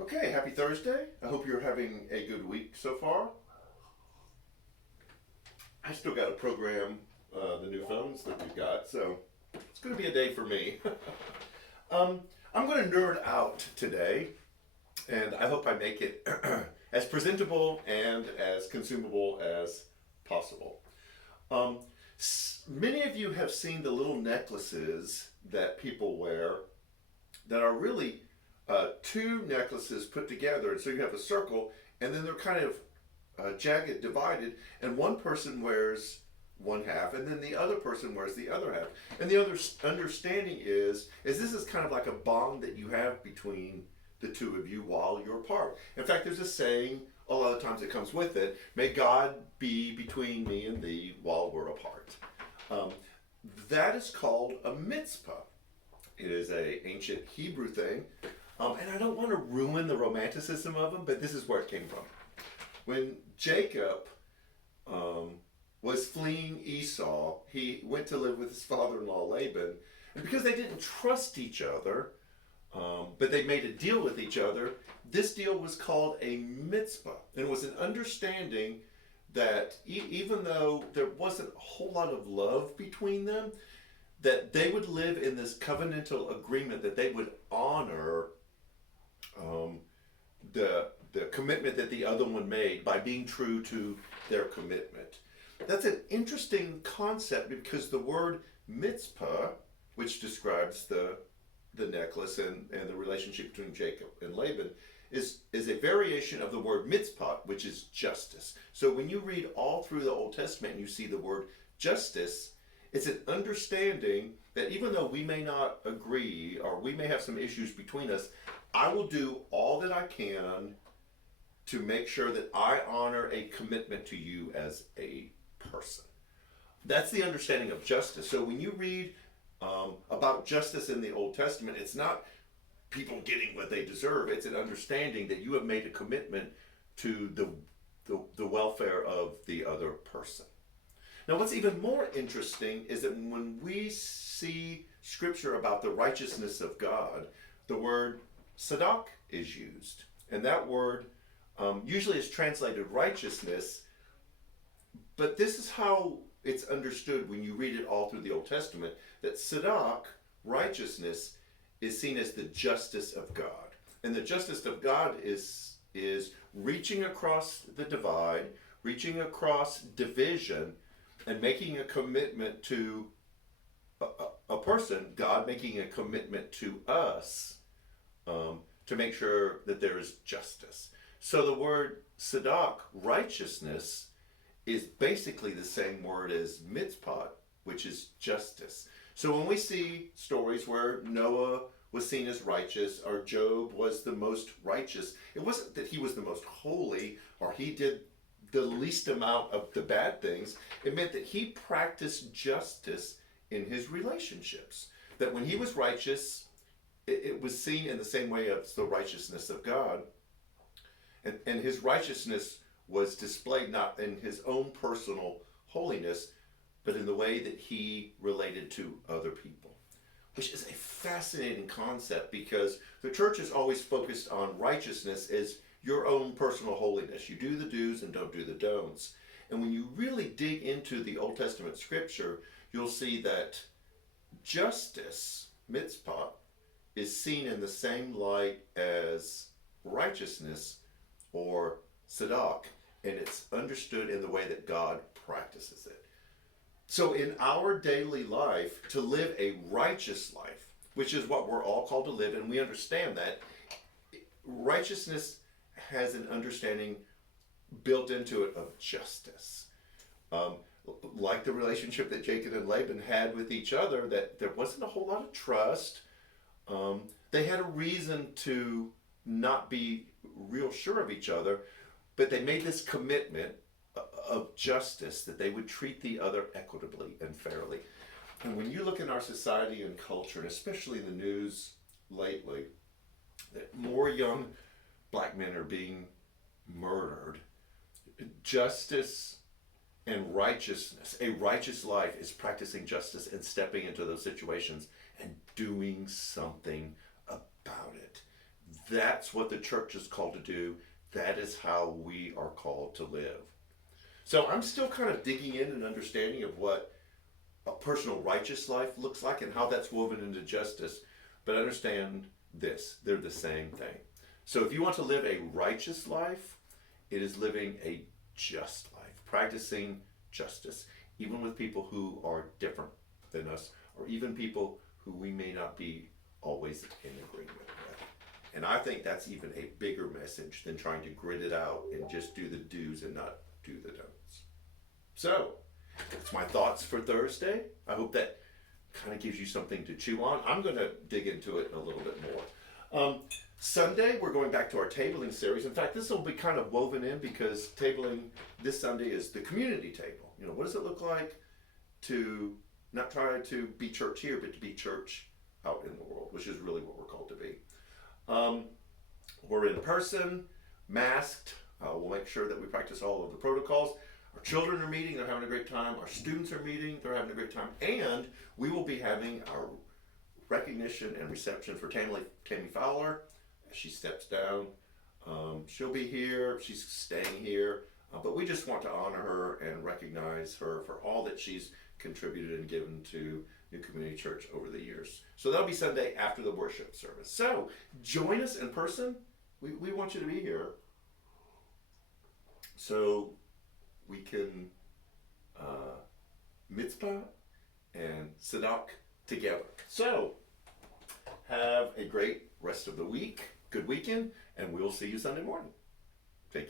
Okay, happy Thursday. I hope you're having a good week so far. I still got to program the new phones that we've got, so it's going to be a day for me. um, I'm going to nerd out today, and I hope I make it as presentable and as consumable as possible. Um, Many of you have seen the little necklaces that people wear that are really two necklaces put together. And so you have a circle, and then they're kind of jagged, divided, and one person wears one half, and then the other person wears the other half. And the other understanding is this is kind of like a bond that you have between the two of you while you're apart. In fact, there's a saying a lot of times it comes with it: "May God be between me and thee while we're apart." Um, that is called a mitzvah. It is a ancient Hebrew thing, and I don't want to ruin the romanticism of them, but this is where it came from. When Jacob um, was fleeing Esau, he went to live with his father-in-law Laban, and because they didn't trust each other, but they made a deal with each other, this deal was called a mitzvah, and it was an understanding that even though there wasn't a whole lot of love between them, that they would live in this covenantal agreement that they would honor um, the commitment that the other one made by being true to their commitment. That's an interesting concept because the word mitzvah, which describes the necklace and the relationship between Jacob and Laban, is a variation of the word mitzvah, which is justice. So when you read all through the Old Testament and you see the word justice, it's an understanding that even though we may not agree or we may have some issues between us, I will do all that I can to make sure that I honor a commitment to you as a person. That's the understanding of justice. So when you read about justice in the Old Testament, it's not people getting what they deserve. It's an understanding that you have made a commitment to the welfare of the other person. Now, what's even more interesting is that when we see scripture about the righteousness of God, the word tzedak is used. And that word usually is translated righteousness, but this is how it's understood when you read it all through the Old Testament, that tzedak, righteousness, is seen as the justice of God. And the justice of God is reaching across the divide, reaching across division, and making a commitment to a person, God making a commitment to us to make sure that there is justice. So the word tzedak, righteousness, is basically the same word as mitzvah, which is justice. So when we see stories where Noah was seen as righteous or Job was the most righteous, it wasn't that he was the most holy or he did the least amount of the bad things. It meant that he practiced justice in his relationships. That when he was righteous, it was seen in the same way as the righteousness of God. And his righteousness was displayed not in his own personal holiness, but in the way that he related to other people. Which is a fascinating concept because the church is always focused on righteousness as your own personal holiness. You do the do's and don't do the don'ts. And when you really dig into the Old Testament scripture, you'll see that justice, mitzvah, is seen in the same light as righteousness or tzedak, and it's understood in the way that God practices it. So in our daily life, to live a righteous life, which is what we're all called to live, and we understand that, righteousness has an understanding built into it of justice. Like the relationship that Jacob and Laban had with each other, that there wasn't a whole lot of trust. They had a reason to not be real sure of each other, but they made this commitment of justice, that they would treat the other equitably and fairly. And when you look in our society and culture, and especially in the news lately, that more young black men are being murdered, justice and righteousness, a righteous life is practicing justice and stepping into those situations and doing something about it. That's what the church is called to do. That is how we are called to live. So I'm still kind of digging in and understanding of what a personal righteous life looks like and how that's woven into justice. But understand this, they're the same thing. So if you want to live a righteous life, it is living a just life, practicing justice, even with people who are different than us, or even people who we may not be always in agreement with. And I think that's even a bigger message than trying to grit it out and just do the do's and not do the don'ts. So, that's my thoughts for Thursday. I hope that kind of gives you something to chew on. I'm going to dig into it a little bit more. Sunday, we're going back to our tabling series. In fact, this will be kind of woven in because tabling this Sunday is the community table. You know, what does it look like to not try to be church here, but to be church out in the world, which is really what we're called to be. We're in person, masked. We'll make sure that we practice all of the protocols. Our children are meeting, they're having a great time. Our students are meeting, they're having a great time. And we will be having our recognition and reception for Tammy Fowler as she steps down. She'll be here, she's staying here, but we just want to honor her and recognize her for all that she's contributed and given to New Community Church over the years. So that'll be Sunday after the worship service. So join us in person. We want you to be here so we can mitzvah and tzedak together. So have a great rest of the week, good weekend, and we'll see you Sunday morning. Take care.